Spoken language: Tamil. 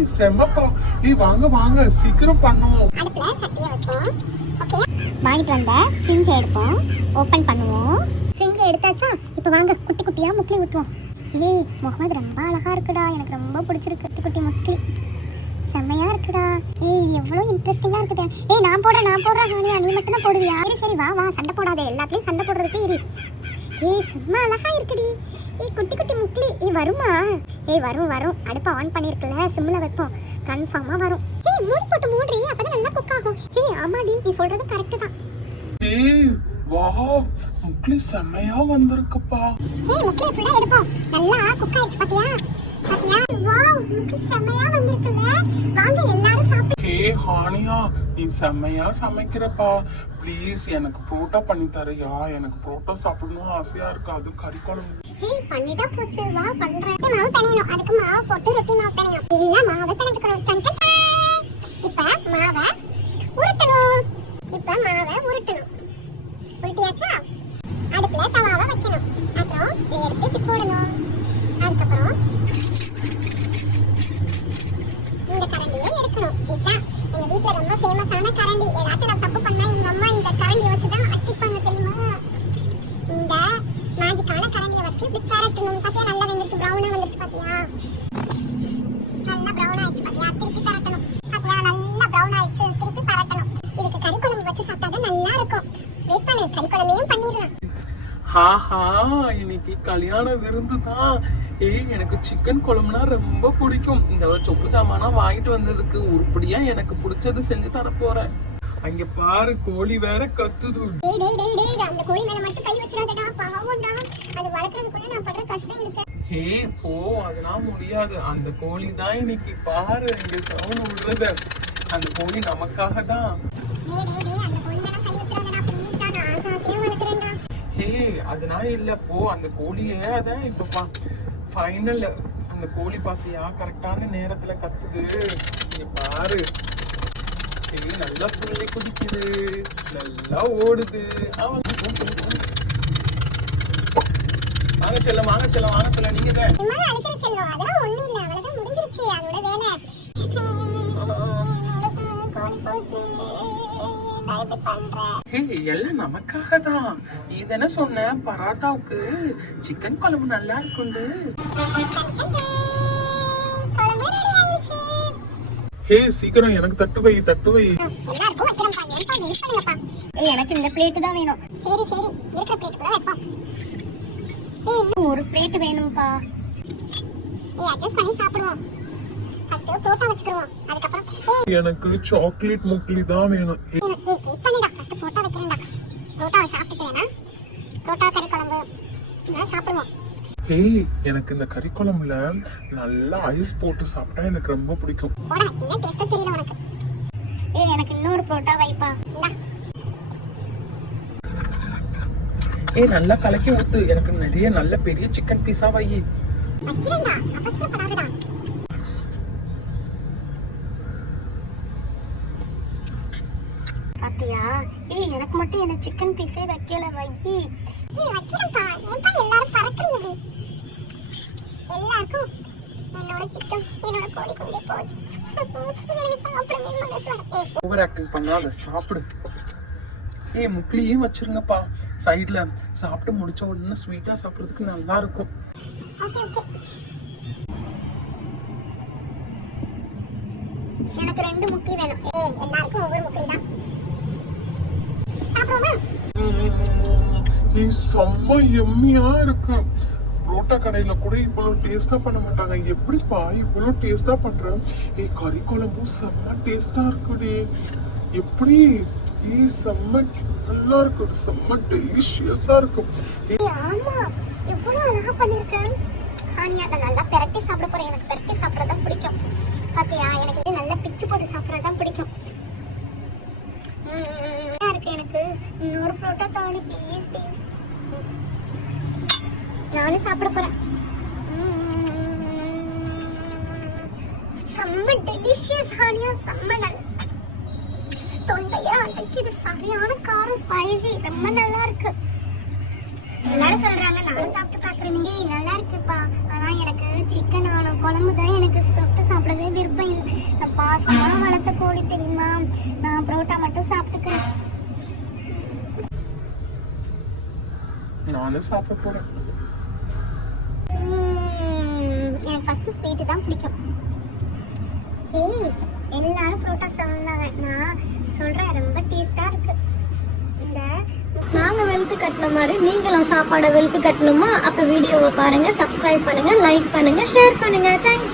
ஏய் செம்மப்பா ஏய் வாங்க வாங்க சீக்கிரம் பண்ணுவோம். அடுப்புல சட்டியை வைப்போம் ஓகே. வாங்கிட்டு வந்த ஸ்விஞ்சை எடுப்போம். ஓப்பன் பண்ணுவோம். ஸ்விஞ்சை எடுத்தாச்சா? இப்போ வாங்க குட்டி குட்டியாக முக்லி ஊற்றுவோம் ஏய் முகமது ரொம்ப அழகாக இருக்குடா. எனக்கு ரொம்ப பிடிச்சிருக்கு. குட்டி குட்டி முக்லி செம்மையாக இருக்குடா. ஏய் இது எவ்வளோ இன்ட்ரெஸ்டிங்காக இருக்குது. ஏய் நான் போடுறேன் நான் போடுறேன் ஹானியா. நீ மட்டும் தான் போடுவியா? சரி சரி வா வா. சண்டை போடாதே. எல்லாத்துலேயும் சண்டை போடுறதுக்கு இரு. ஏய் செம்ம அழகா இருக்குடி. ஏய் குட்டி குட்டி முக்லி ஏய் வருமா? ஏய் வரும் வரும். அடுப்பை ஆன் பண்ணிருக்கல சிம்ல வைப்போம். கன்ஃபார்மா வரும். ஏய் மூடி போட்டு மூடி அப்பதான் நல்லா குக் ஆகும். ஏய் ஆமாடி நீ சொல்றது கரெக்ட் தான். ஏய் வா முக்லி செம்மையா வந்திருக்குப்பா. ஏய் முக்லி ஃபுல்லா எடுப்போம். நல்லா குக் ஆயிடுச்சு பாத்தியா? பாத்தியா? வாவ் முக்லி செம்மையா வந்திருக்குல்ல. வாங்க எல்லாரும் சாப்பிடு. ஹே ஹானியா நீ செம்மையா சமைக்கிறப்பா. ப்ளீஸ் எனக்கு புரோட்டா பண்ணி தரியா. எனக்கு புரோட்டா சாப்பிடணும் ஆசையா இருக்கு. அது கறி குழம்பு. ஏய் பண்ணிட்டா போச்சு. வா பண்றேன். ரொட்டி மாவு பிணையணும் அதுக்கு மாவு போட்டு ரொட்டி மாவு பிணையணும் இல்ல மாவை பிணைஞ்சுக்கணும் இப்ப மாவை உருட்டணும். இப்ப மாவை உருட்டணும். உருட்டியாச்சா? அடுப்புல தவாவை வைக்கணும். அப்புறம் இதை எடுத்து இப்படி போடணும். அதுக்கப்புறம் இந்த கரண்டியை எடுக்கணும். இதுதான் எங்க வீட்டுல ரொம்ப ஃபேமஸான கரண்டி. ஏதாச்சும் நான் தப்பு திருப்பி பரட்டணும். பாத்தியா? நல்லா ப்ரௌன் ஆயிடுச்சு. திருப்பி பரட்டணும். இதுக்கு கறி குழம்பு வச்சு சாப்பிட்டா தான் நல்லா இருக்கும். வெயிட் பண்ணு. கறி குழம்பையும் பண்ணிடலாம். ஹாஹா இன்னைக்கு கல்யாண விருந்து தான். ஏய் எனக்கு சிக்கன் குழம்புனா ரொம்ப பிடிக்கும். இந்த சொப்பு சாமானா வாங்கிட்டு வந்ததுக்கு உருப்படியா எனக்கு பிடிச்சது செஞ்சு தர போறேன். அங்க பாரு கோழி வேற கத்துது. டேய் டேய் டேய் டேய் அந்த கோழி மேல மட்டும் கை வச்சிடாதடா. பாவம்டா அது வளர்க்கறதுக்குள்ள நான் படுற கஷ்டம் இருக்கு. ஹே போ அதெல்லாம் முடியாது. அந்த கோழி தான் இன்னைக்கு பாரு இங்க சவுண்ட் விடுறத. அந்த கோழி நமக்காக தான் ஹே அதனால இல்ல போ அந்த கோழிய அதான் இப்ப ஃபைனல் அந்த கோழி பாத்தியா கரெக்டான நேரத்துல கத்துது. இங்க பாரு. நல்லா புள்ளி குடிக்குது நல்லா ஓடுது. அவன் வாங்க செல்லம் வாங்க செல்லம் வாங்க செல்லம் நீங்க தான். எல்லாம் நமக்காக தான் நீ தானே சொன்ன? பரோட்டாவுக்கு சிக்கன் குழம்பு நல்லா இருக்குண்டு. ஹே சீக்கிரம் எனக்கு தட்டு வை தட்டு வை. எனக்கு இந்த பிளேட் தான் வேணும். சரி சரி. இருக்கிற பிளேட்டுக்குள்ள வைப்போம். ஏய் இன்னும் ஒரு பிளேட் வேணும்ப்பா ஏய் அட்ஜஸ்ட் பண்ணி சாப்பிடுவோம். ஃபர்ஸ்ட் புரோட்டா வச்சுக்கிருவோம். அதுக்கப்புறம் ஏய் எனக்கு சாக்லேட் முக்லி தான் வேணும். ஏய் வெயிட் பண்ணுடா ஃபர்ஸ்ட் புரோட்டா வைக்கிறேன்டா. புரோட்டாவை சாப்பிட்டுக்கிறேனா புரோட்டா கறி குழம்பு. இதெல்லாம் சாப்பிடுவோம். ஹே எனக்கு இந்த கறி குழம்புல நல்லா ஐஸ் போட்டு சாப்பிட்டா எனக்கு ரொம்ப பிடிக்கும். போடா என்ன டேஸ்ட் தெரியல உனக்கு. ஏய் எனக்கு இன்னொரு புரோட்டா வைப்பா. இந்தா. ஏ நல்லா கலக்கி ஊத்து. எனக்கு நிறைய நல்ல பெரிய சிக்கன் பீஸா வை பாத்தியா? ஏய் எனக்கு மட்டும் என்ன சிக்கன் பீஸே வைக்கல வை ஏய் வைக்கிறேன்ப்பா. ஏன்பா எல்லாரும் பறக்குறீங்க எல்லாருக்கும் என்னோட சிக்கன் என்னோட கோழி குஞ்சு போச்சு. எனக்கு சாப்பிடவே மனசு வர- ஏய். ஓவர் ஆக்டிங் பண்ணாத சாப்பிடு. ஏ முக்லியும் வச்சிருங்கப்பா. சைடுல சாப்பிட்டு முடிச்ச உடனே ஸ்வீட்டா சாப்பிடுறதுக்கு நல்லா இருக்கும். ஓகே ஓகே எனக்கு ரெண்டு முக்கி வேணும். ஏய் எல்லாருக்கும் ஒவ்வொரு முக்கி தான். சாப்பிடுவோமா? நீ செம்ம எம்மியா இருக்கு. புரோட்டா கடையில கூட இவ்வளவு டேஸ்டா பண்ண மாட்டாங்க. எப்படிப்பா இவ்வளவு டேஸ்டா பண்ற? ஏ கறி குழம்பும் செம்ம டேஸ்டா இருக்குடி எப்படி ஈ செம்ம நல்லா இருக்கும். செம்ம டெலிஷியஸா இருக்கும். ஆமா. எவ்வளவு அழகா பண்ணிருக்கேன். ஹானியா நான் நல்லா பெரட்டி சாப்பிட போறேன். எனக்கு பெரட்டி சாப்பிட தான் பிடிக்கும். பாத்தியா? எனக்கு இது நல்லா பிச்சு போட்டு சாப்பிட தான் பிடிக்கும் இருக்கு எனக்கு. இன்னொரு புரோட்டா தானே ப்ளீஸ் டி நானும் சாப்பிட போறேன். செம்ம டெலிஷியஸ் ஹானியா. செம்ம நல்லா அடைக்குது சரியான காரம் ஸ்பைசி ரொம்ப நல்லா இருக்கு எல்லாரும் சொல்றாங்க நானும் சாப்பிட்டு பாக்குறேன் ஏய் நல்லா இருக்குப்பா? ஆனா எனக்கு சிக்கன் ஆன குழம்பு தான் எனக்கு சொட்டு சாப்பிடவே விருப்பம் இல்ல. பாசமா வளர்த்த கோழி தெரியுமா? நான் புரோட்டா மட்டும் சாப்பிட்டுக்கிறேன். நானும் சாப்பிட போறேன். எனக்கு ஃபர்ஸ்ட் ஸ்வீட்டு தான் பிடிக்கும். ஹேய் எல்லாரும் புரோட்டா சொன்னாங்க நான் சொல்றேன் ரொம்ப டேஸ்டா இருக்கு இந்த நாங்கள் வெளுத்து கட்டின மாதிரி நீங்களும் சாப்பாடை வெளுத்து கட்டணுமா? அப்போ வீடியோவை பாருங்கள் சப்ஸ்கிரைப் பண்ணுங்கள் லைக் பண்ணுங்கள் ஷேர் பண்ணுங்கள் தேங்க்யூ